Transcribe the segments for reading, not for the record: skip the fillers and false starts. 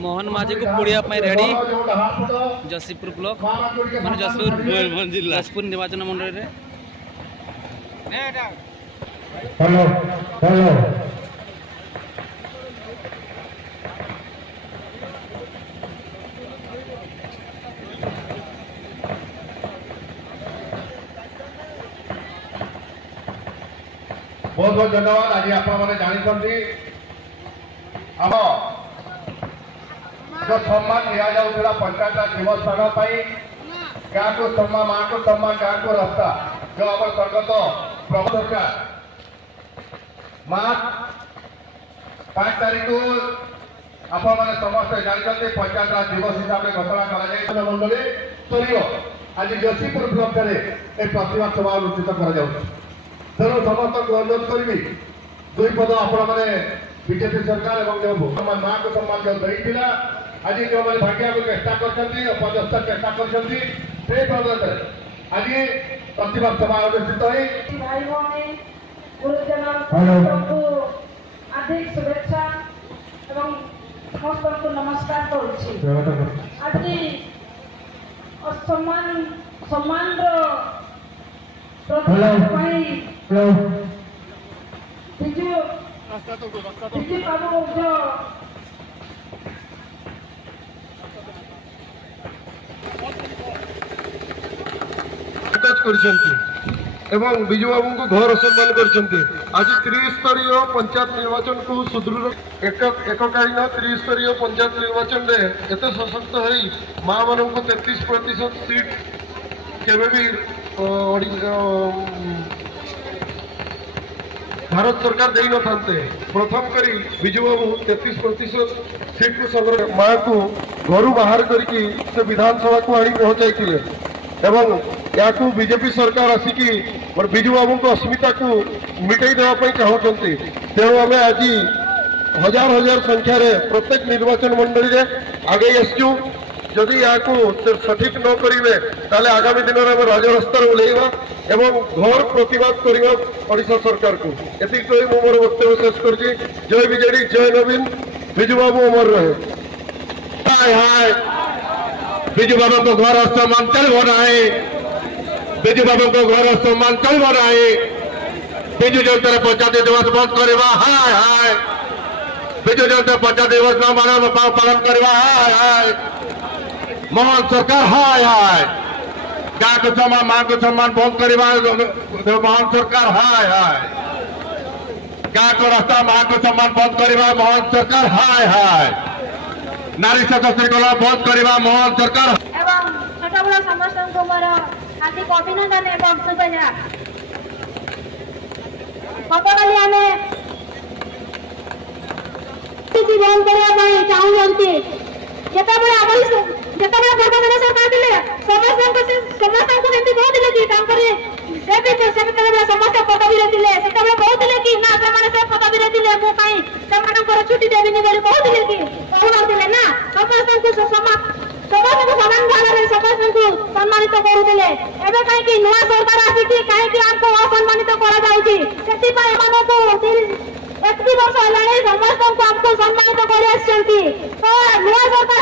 मोहन माझी को पुड़िया रेडी जसीपुर ब्लॉक मान जसपुर निर्वाचन मंडल रे हेलो हेलो बहुत बहुत धन्यवाद। आज आप जानी आम जो सम्मान दिया पंचायत राज दिवस पालन गाँ को सम्मान माँ को सम्मान गाँ को रास्ता जो आम स्वर्गत प्रभु सरकार मार्च 5 तारीख को आपने समस्त जानते पंचायत राज दिवस हिसाब से घोषणा कर मंडल स्तरीय आज जसीपुर ब्लॉक में प्रतिभा सभा अनुष्ठित कर तेणु समस्त को अनुरोध करी दुई पद आपने बीजेपी सरकार और माँ को सम्मान जो देता आज जो मैंने भाग्या को चेष्टा करपदस्थ चेष्टा कर आज प्रतिभा सभा अनुष्ठित भाई भाई गुरुजन आर्थिक शुभेच्छा एवं समस्त को नमस्कार करुच्ची आज सम्मान सम्मान बिजु बाबू जो एवं बिजु बाबू को घर सम्मान कर आज त्रिस्तरीय पंचायत निर्वाचन को सुदृढ़ एककालीन त्रिस्तरीय पंचायत निर्वाचन में एत सशक्त हो माँ मान को 33% सीट केवे भी भारत सरकार दे न था प्रथम करी बिजु बाबू 33% सीट को संग्रह माँ को घर बाहर करके से विधानसभा को आनी पहुंचाई एवं या बीजेपी सरकार आसिकी बिजु बाबू को अस्मिता को मिटाई देवाई चाहते तेणु आम आज हजार हजार संख्यार प्रत्येक निर्वाचन मंडली में आगे आसचु जदि या सठिक न करेंगे ताले आगामी दिन में राजरास्ता ओल्लैवा एवं घर प्रतिवाद करवा ओडिशा सरकार को एति कही मु मोर वक्तव्य शेष कर जय बीजेडी जय नवीन बिजु बाबू अमर रहे। हाय हाय बिजु बाबू को घर सम्मान चलो ना बिजु बाबू को घर सम्मान चलो ना बिजु जनता पंचायत दिवस बंद करवा हाय हाय बिजु जनता पंचायत दिवस पालन करवा हाय हाय मोहन सरकार हाय हाय गाँ को सम्मान माँ को सम्मान बंद करवा मोहन सरकार हाय हाय गाँ को रास्ता माँ को सम्मान बंद करवा मोहन सरकार हाय हाय नारी सशक्तिकरण बंद करवा मोहन सरकार एवं छोट बड़ समस्त को मोर हार्दिक अभिनंदन एवं शुभेच्छा। गतकाली आमे बंद करने चाहूँगी जितेबाला बर्तमान सरकार थे समस्त कहते कि समस्त पदवी थे कहते कि ना से पदवी थे छुट्टी देवी कहते कि कहते ना समस्त समान भाव में समस्त को सम्मानित करुले एवं कहीं नुआ सरकार आसिकी कहीं आपको असम्मानित एक वर्ष है समस्त को आपको सम्मानित कर तो नुआ सरकार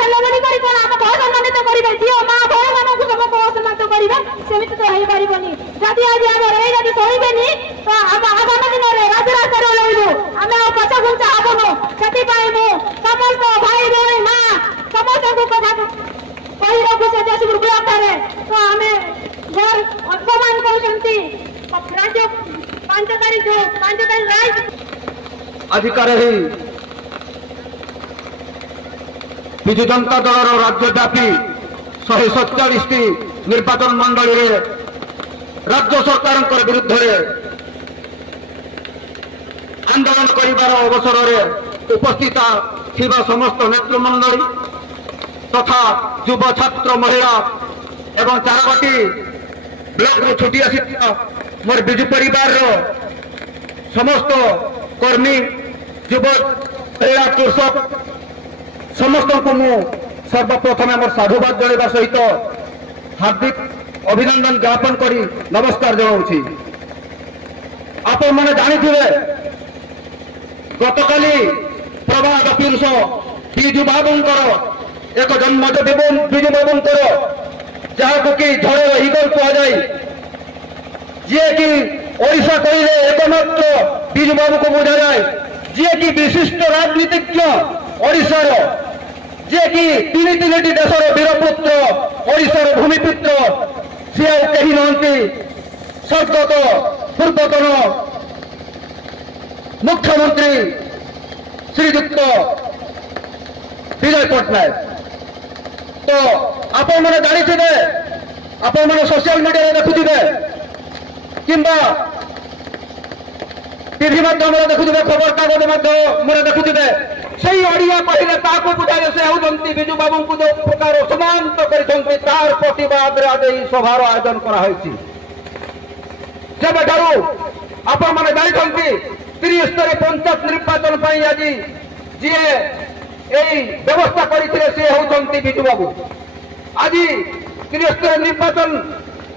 सम्मानित करेंगे झील माँ भाई मानक समस्त असम्मानित करेंगे सेमती तो हो पारनी जदि आज आम सहबेनि तो आगामी दिन में राजरास्ता ओह्लू आम पछ घुंचा हबनु से समस्त भाई भाई माँ समस्त को कथा कही रखु से जसीपुर ब्लॉक तो आम घर अपमान कर राज्य 5 तारीख अधिकार ही विजु जनता दल राज्यव्यापी 147 निर्वाचन मंडल राज्य सरकार विरुद्ध आंदोलन कर अवसर उपस्थित थिबा समस्त नेतृमंडली तथा युव छात्र महिला एवं चारबाटी ब्लॉक रो छुट्टी आसी मोर बिजु परिवार समस्त कर्मी युवक महिला कृषक समस्त को मु सर्वप्रथम मोर साधुवाद जणाइबा सहित हार्दिक अभिनंदन ज्ञापन करी नमस्कार जनाऊँगी। आपण मैंने जानी गतकाली प्रबल महापुरुष विजु बाबूंकर एक जन्मज विजु बाबूंकर जहाँ कि झड़र इगल कहुए जी कि ओडिशा कहले एकमात्र विजु बाबू को बुझा जाए जी कि विशिष्ट राजनीतिज्ञ ओडिशार जे कि तीन तीन देशर वीरपुत्र ओडिशार भूमिपुत्र सी कहीं नहंती स्वर्गत पूर्वतन मुख्यमंत्री श्रीयुक्त विजय पट्टनायक। तो आपण मैंने जानी आपण मैंने सोशल मीडिया देखुवे किंबा टीवी माध्यम देखुवे खबर कागज माध्यम देखुवे से ओडिया कहले ताकू बुझाए से होती विजु बाबू को जो प्रकार समांत कर प्रतिवाद आज सभार आयोजन कराई जब आपण मैंने जानी त्रिस्तरीय पंचायत निर्वाचन पर आज जी यही व्यवस्था करते सी होती विजु बाबू आज त्रिस्तरीय निर्वाचन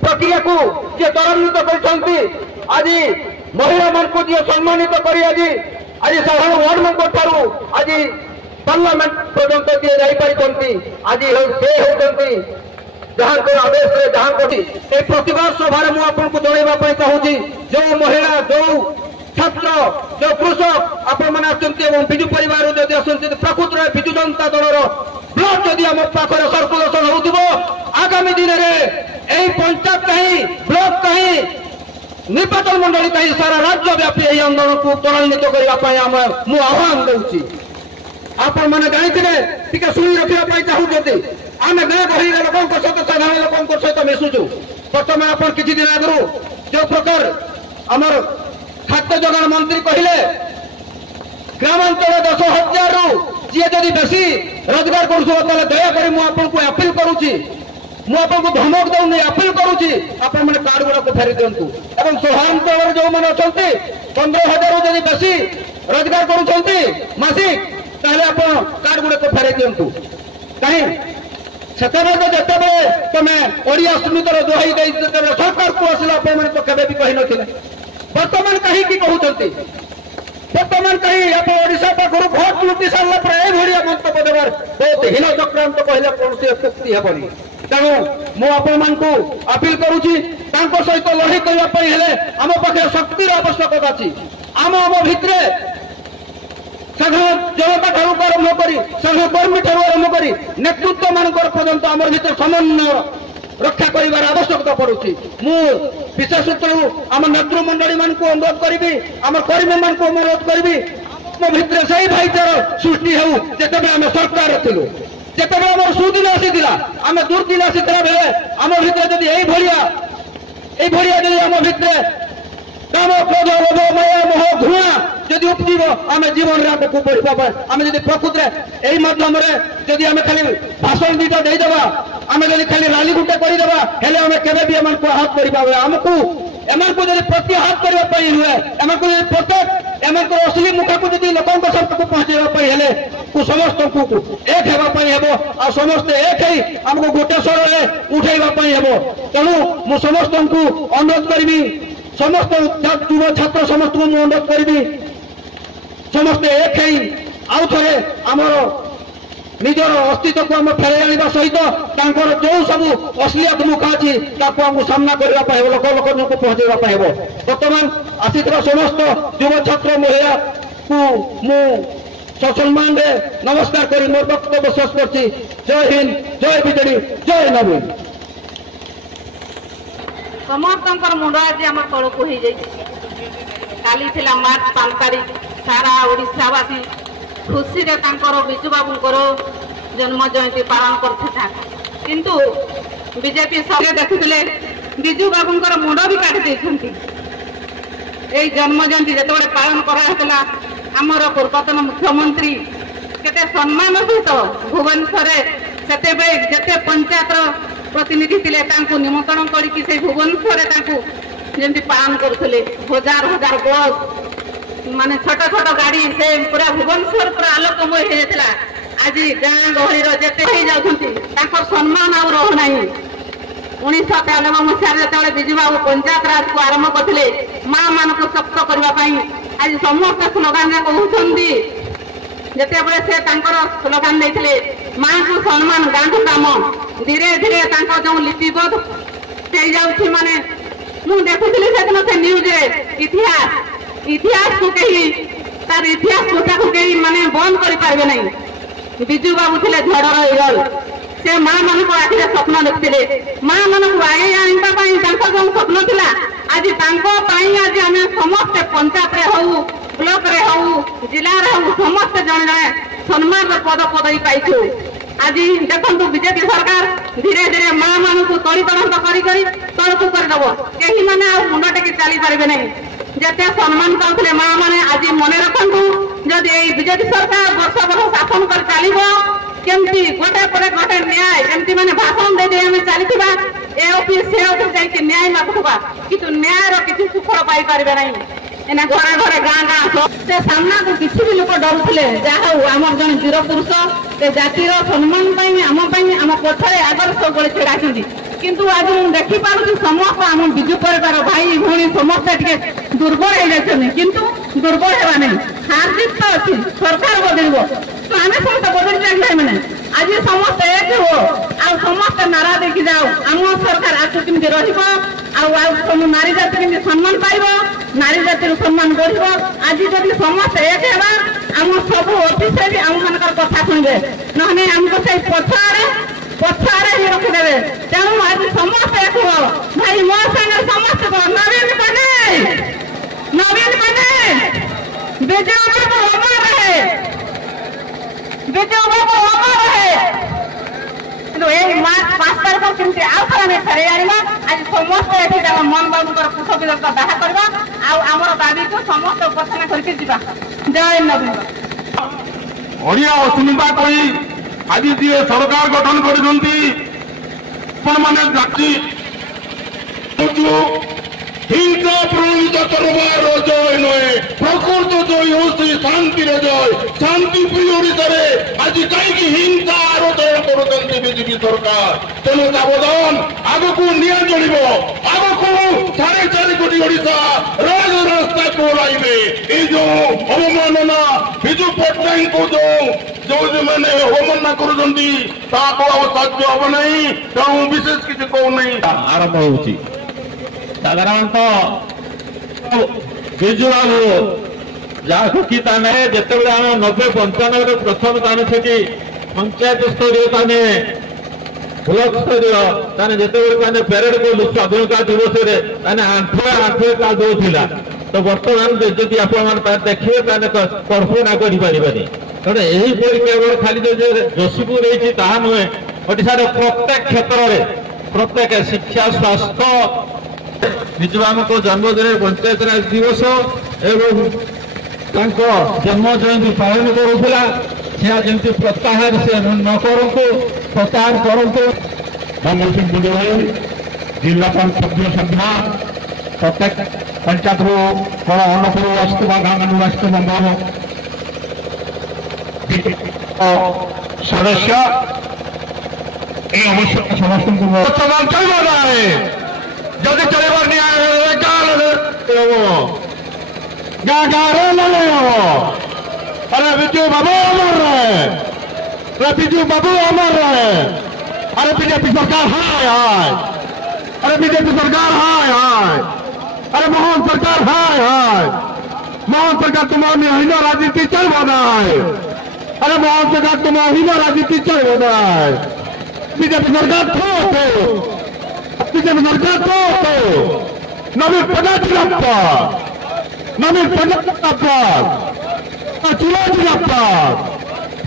प्रक्रिया को जी त्वरान्वित कर आज महिला मान को जी सम्मानित कर आज साधारण वार्ड मेंबर ठारू आज पार्लियामेंट पर्यंत जी जापारी आज से होती जहाँ आदेश जहाँ प्रतिवाद सभार मुझे जनवाई चाहूँगी जो महिला जो छात्र जो कृषक आपण मैंने विजु परिवार जदि आसती प्रकृत में विजु जनता दलर ब्लॉक जदि आम पाखे सर्कुलेसन हो आगामी दिन में पंचायत कहीं ब्लॉक कहीं निर्वाचन मंडली कहीं सारा राज्यव्यापी यही आंदोलन को त्वरान्वित करने आह्वान दूसरी आपण मैंने जानी शुणी रखापी चाहूँगी आम गाँ गहली लोकों सहित साधारण लोकों सहित मिशुचु बर्तमान आप किसी दिन आगु जो प्रकार आमर खाद्य जोगाण मंत्री कहले ग्रामांचल 10,000 रु जी जदि बेसी रोजगार कर दयाकोरी मुझे अपील करुच्ची मुझे धमक दौनी अपील करुच्ची आपण मैंने कार्ड गुड़ा फेरी दिंतु और सहरांचल जो मैंने अच्छा 15,000 रु जदि बेसी रोजगार करुँच ताले आप कार्ड गुड़ा फेरी दिंतु कहीं सेतबे तो जिते तुम ओडिया स्मृतर दुहाई सरकार को आसिला तो केवे भी कही नथिले बर्तमान कहीं कहते बर्तमान कहीं आप ओडिशा पाखर भोट लुटी सारा पर यह मंतव्य देवार बहुत हीन चक्रांत कहले कौन अत्युक्ति हेनी तेणु मुझे अपील करुच्ची सहित लड़ाई करने आम पाखे शक्तिर आवश्यकता अच्छी आम भितर साधारण जनता ठारू आरंभ कर साधारण कर्मी ठारू आरंभ कर नेतृत्व मान पर्यंत आम भर समन्वय रक्षा कर आवश्यकता पड़ुची मु विशेष रूप आम नेतृमंडली मान अनुरोध करी आम कर्मी मान अनुरोध करी आम भितर से भाईचारा सृष्टि हो जिते आम सरकार थिलु जिते आम सुदिन आसीला आम दुर्दिन आसीला बेले आम भितर जब यही जब आम भितर काम क्रोध लोभ माया मोह धुआ जदि उपजीव आम जीवन आगे बढ़ा आम जब प्रकृत यही मध्यम जदि आम खाली भाषण दीटा देदेबा आम जब खाली राली गुटे करदेबा हेले आम केवे भी एम हाथ कर आमको एम जब प्रत्याहात करने हुए एम प्रत्येक एम असली मुखा को जब लोकों सबको पहुंचाई समस्त को एक होगा समस्ते एक ही आमको गोटे स्वर उठाइवाई हे तेणु मु समस्त को अनुरोध करी समस्त युवा छात्र समस्त को अनुरोध करी समस्ते एक ही आउ थे आमर निजर अस्तित्व को आम फेर आने सहित जो सब अश्लीलता मुखा अच्छी आमको सामना करने लोक लोक पहुंचाई बर्तमान आसी समस्त युवा छात्र महिला को मु ससम्मान नमस्कार कर मोर वक्तव्य शेष कर जय हिंद जय बिजेडी जय नवीन समस्त मुंड आज आम तौक हो काली थिला मार्च 5 तारीख सारा ओडिशावासी खुशी रे विजु बाबूंकर जन्म जयंती पालन करता किंतु बीजेपी सब देखुले विजु बाबूंकर मुंड भी काटी देछंती ए जन्म जयंती जते पालन करा आमर पूर्वतन मुख्यमंत्री केते सम्मान सहित भुवनेश्वर से पंचायत प्रतिनिधि थे निमंत्रण करके से भुवनेश्वर जमी पालन करुले हजार हजार बस माने छोट छोट गाड़ी से पूरा भुवनेश्वर पूरा आलोकमय हो जाता आज गाँ गहली जिते जाती सम्मान आ रहुना 1993 मसीह जो विजु बाबू पंचायत राज को आरंभ करते माँ मान को शक्त करने आज समस्त स्लोगान कहते ଯେତେବେଳେ ସେ ତାଙ୍କର ସ୍ଲୋଗାନ ଦେଇଥିଲେ ମାଙ୍କୁ ସମ୍ମାନ ଗାଁକୁ କାମ, ଧୀରେ ଧୀରେ ତାଙ୍କ ଯେଉଁ ଲିପିବଦ୍ଧ ହେଇଯାଉଛି ମାନେ ମୁଁ ଦେଖୁଥିଲି ସେଦିନ ସେ ନ୍ୟୁଜରେ ଇତିହାସକୁ କେହି ତାର ଇତିହାସ ପୃଷ୍ଠାକୁ କେହି ମାନେ ବନ୍ଦ କରିପାରିବେ ନାହିଁ। ବିଜୁ ବାବୁ ଥିଲେ ଝଡ଼ର ଇଗଲ। ସେ ମା ମାନଙ୍କ ଆଖିରେ ସ୍ୱପ୍ନ ଦେଖୁଥିଲେ, ମା ମାନଙ୍କୁ ଆଗେଇ ଆଣିବା ପାଇଁ ତାଙ୍କ ଯେଉଁ ସ୍ୱପ୍ନ ଥିଲା ଆଜି ତାଙ୍କ ପାଇଁ ଆଜି ଆମେ ସମସ୍ତେ ପଞ୍ଚାୟତରେ ହଉ ବ୍ଲକରେ ହଉ ଜିଲ୍ଲାରେ ହଉ ସମସ୍ତେ ଜଣେ ଜଣେ ସମ୍ମାନର ପଦପଦବୀ ପାଇଛୁ। ଆଜି ଦେଖନ୍ତୁ ବିଜେପି ସରକାର ଧୀରେ ଧୀରେ ମା ମାନଙ୍କୁ ତଳିତଳାନ୍ତ କରି ତଳକୁ କରିଦେବ, କେହି ମାନେ ଆଉ ମୁଣ୍ଡ ଟେକି ଚାଲିପାରିବେ ନାହିଁ। ଯେତେ ସମ୍ମାନ ପାଉଥିଲେ ମା ମାନେ ଆଜି ମନେ ରଖନ୍ତୁ, ଯଦି ଏଇ ବିଜେପି ସରକାର ବର୍ଷ ବର୍ଷ ଶାସନ କରି ଚାଲିବ କେମିତି ଗୋଟେ ପରେ ଗୋଟେ ନ୍ୟାୟ ଯେମିତି ମାନେ ଭାଷଣ ଦେଇ ଆମେ ଚାଲିଥିବା ଏ ଅଫିସ ସେ ଅଫିସ ଯାଇକି ନ୍ୟାୟ ମାଗୁଥିବା କିନ୍ତୁ ନ୍ୟାୟର କିଛି ସୁଫଳ ପାଇପାରିବେ ନାହିଁ। ଏନା ଘରେ ଘରେ ଗାଁ ଗାଁ ସେ ସାମ୍ନାକୁ କିଛି ବି ଲୋକ ଡରୁଥିଲେ। ଯାହା ହଉ ଆମର ଜଣେ ବୀର ପୁରୁଷ ସେ ଜାତିର ସମ୍ମାନ ପାଇଁ ଆମ ପଛରେ ଆଗରେ ସବୁବେଳେ ଛିଡ଼ା ହେଇଛନ୍ତି। କିନ୍ତୁ ଆଜି ମୁଁ ଦେଖିପାରୁଛି ସମସ୍ତେ ଆମ ବିଜୁ ପରିବାର ଭାଇ ଭଉଣୀ ସମସ୍ତେ ଟିକେ ଦୁର୍ବଳ ହେଇଯାଇଛନ୍ତି, କିନ୍ତୁ ଦୁର୍ବଳ ହେବା ନାହିଁ। ହାର ଜିତ ତ ଅଛି, ସରକାର ବଦଳିବ ତ ଆମେ ସମସ୍ତେ ବଦଳି ଯାଇଥିଲେ ମାନେ ଆଜି ସମସ୍ତେ ଏକ ହୁଅ ଆଉ ସମସ୍ତେ ନାରା ଦେଇକି ଯାଉ ଆମ ସରକାର ଆଗକୁ କେମିତି ରହିବ ଆଉ ସବୁ ନାରୀ ଜାତି କେମିତି ସମ୍ମାନ ପାଇବ, ନାରୀ ଜାତିର ସମ୍ମାନ ବଢିବ। ଆଜି ଯଦି ସମସ୍ତେ ଏକ ହେବା ଆମ ସବୁ ଅଫିସରେ ବି ଆମ ମାନଙ୍କର କଥା ଶୁଣିବେ, ନହେଲେ ଆମକୁ ସେଇ ପଛଆଡେ ହିଁ ରଖିଦେବେ। ତେଣୁ ଆଜି ସମସ୍ତେ ଏକ ହୁଅ ଭାଇ, ମୋ ସାଙ୍ଗରେ ସମସ୍ତେ ନବୀନ ପଟ୍ଟନାୟକ ବିଜୁ ବାବୁ ଅମର ରହେ, ବିଜୁ ବାବୁ ଅମର ରହେ। କିନ୍ତୁ ଏଇ ମାର୍ଚ୍ଚ 5 ତାରିଖ କେମିତି ଆଉ ଥରେ ଆମେ ଫେରେଇ ଆଣିବା। ଆଜି ସମସ୍ତେ ଏଠି ତାଙ୍କ ମନ ବାବୁଙ୍କର କୁଶବିଦତା ବାହା କରିବା ଆଉ ଆମର ଦାବିକୁ ସମସ୍ତେ ଉପସ୍ଥାନ କରିକି ଯିବା। ଜୟ ନବୀନ। ଓଡ଼ିଆ ଅସ୍ମିତା କହି ଆଜି ଯିଏ ସରକାର ଗଠନ କରିଛନ୍ତି ଆପଣମାନେ ଜାତି হিংসা প্রণীত তরবার জয় নয়, প্রকৃত জয় হচ্ছে শান্তির জয়। শান্তি প্রিয় ওড়িশারে আজ কাইকি হিংসা আরোচন করুଛନ୍ତି বিজেপি সরকার। তেণু সাবধান, আগକୁ নিয়া চলিব, আগକୁ 4.5 কোটি ওড়িশা রাজরাস্তাକୁ ওলাইবে। এই যে অবমাননা বিজু পଟ୍ଟନାୟକଙ୍କୁ ଯୋଉମାନେ ଅବମାନନା କରୁଛନ୍ତି ତାକୁ ଆଉ ସହ୍ୟ ହବ ନାହିଁ। ତେଣୁ ବିଶେଷ କିଛି କହୁନାହିଁ, ଆରମ୍ଭ ହେଉଛି। ସାଧାରଣତଃ ବିଜୁ ବାବୁ ଯାହାକୁ କି ତାନେ ଯେତେବେଳେ ଆମେ 90-95 ପ୍ରଥମ ତାନେ ସେଠି ପଞ୍ଚାୟତ ସ୍ତରୀୟ ତାନେ ବ୍ଲକ ସ୍ତରୀୟ ତାନେ ଯେତେବେଳେ ତାନେ ପ୍ୟାରେଡ୍ କଲୁ ସ୍ୱାଧୀନତା ଦିବସରେ ତାନେ ଆଣ୍ଠୁଏ କାଳ ଦଉଥିଲା। ତ ବର୍ତ୍ତମାନ ଯଦି ଆପଣମାନେ ଦେଖିବେ ତାହେଲେ କଳ୍ପନା କରିପାରିବେନି। ତେଣୁ ଏହିପରି କେବଳ ଖାଲି ଯୋଶୀପୁର ହେଇଛି ତାହା ନୁହେଁ, ଓଡ଼ିଶାର ପ୍ରତ୍ୟେକ କ୍ଷେତ୍ରରେ ପ୍ରତ୍ୟେକ ଶିକ୍ଷା ସ୍ୱାସ୍ଥ୍ୟ ବିଜୁ ବାବୁଙ୍କ ଜନ୍ମଦିନରେ ପଞ୍ଚାୟତରାଜ ଦିବସ ଏବଂ ତାଙ୍କ ଜନ୍ମ ଜୟନ୍ତୀ ପାଳନ କରୁଥିଲା। ସେ ଯେମିତି ପ୍ରତ୍ୟାହାର ସେ ନ କରନ୍ତୁ, ପ୍ରତ୍ୟାହାର କରନ୍ତୁ। ମନୋଜ ସିଂ ବୁଣ୍ଡ ଭାଇ ଜିଲ୍ଲା ସଭ୍ୟ ସଭ୍ୟା ପ୍ରତ୍ୟେକ ପଞ୍ଚାୟତରୁ କ'ଣ ଅନ୍ନପୁର ଆସିଥିବା ଗାଁମାନଙ୍କୁ ଆସିଥିବା ମୋର ସଦସ୍ୟ এই অবশ্যই সমস্তଙ୍କୁ ବର୍ତ୍ତମାନ ଚାଲିବ ନାହିଁ। ଯଦି ଚଳିବ ନ୍ୟାୟ ଗାଁ ଗାଁରେ ଲଢ଼େଇ ହବ। अरे बिजू बाबू अमर रहे, अरे बिजू बाबू अमर रहे। अरे बीजेपी सरकार हाय हाय, अरे बीजेपी सरकार हाय हाय, अरे मोहन सरकार हाय हाय। मोहन सरकार तुम्हारी अहीन राजनीति चल बना है, अरे मोहन सरकार तुम्हारी अहीन राजनीति चल बना है। बीजेपी सरकार ठोको, बीजेपी सरकार ठोको। नवीन पदार्थ नवीन पदार्थ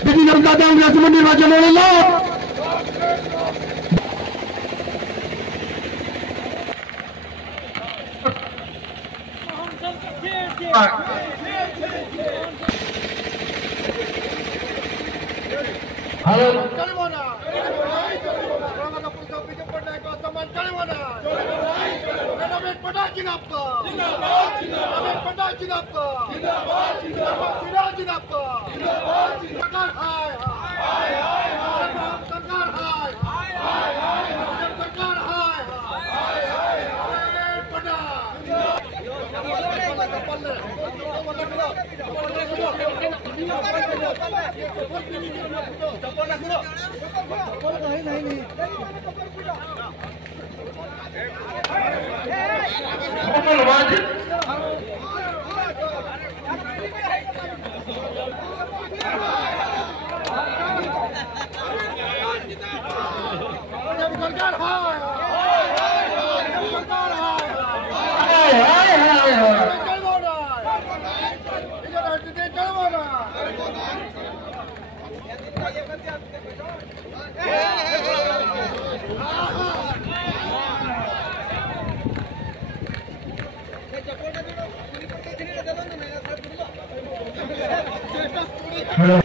बिजू जनता दल निर्वाचन Hello.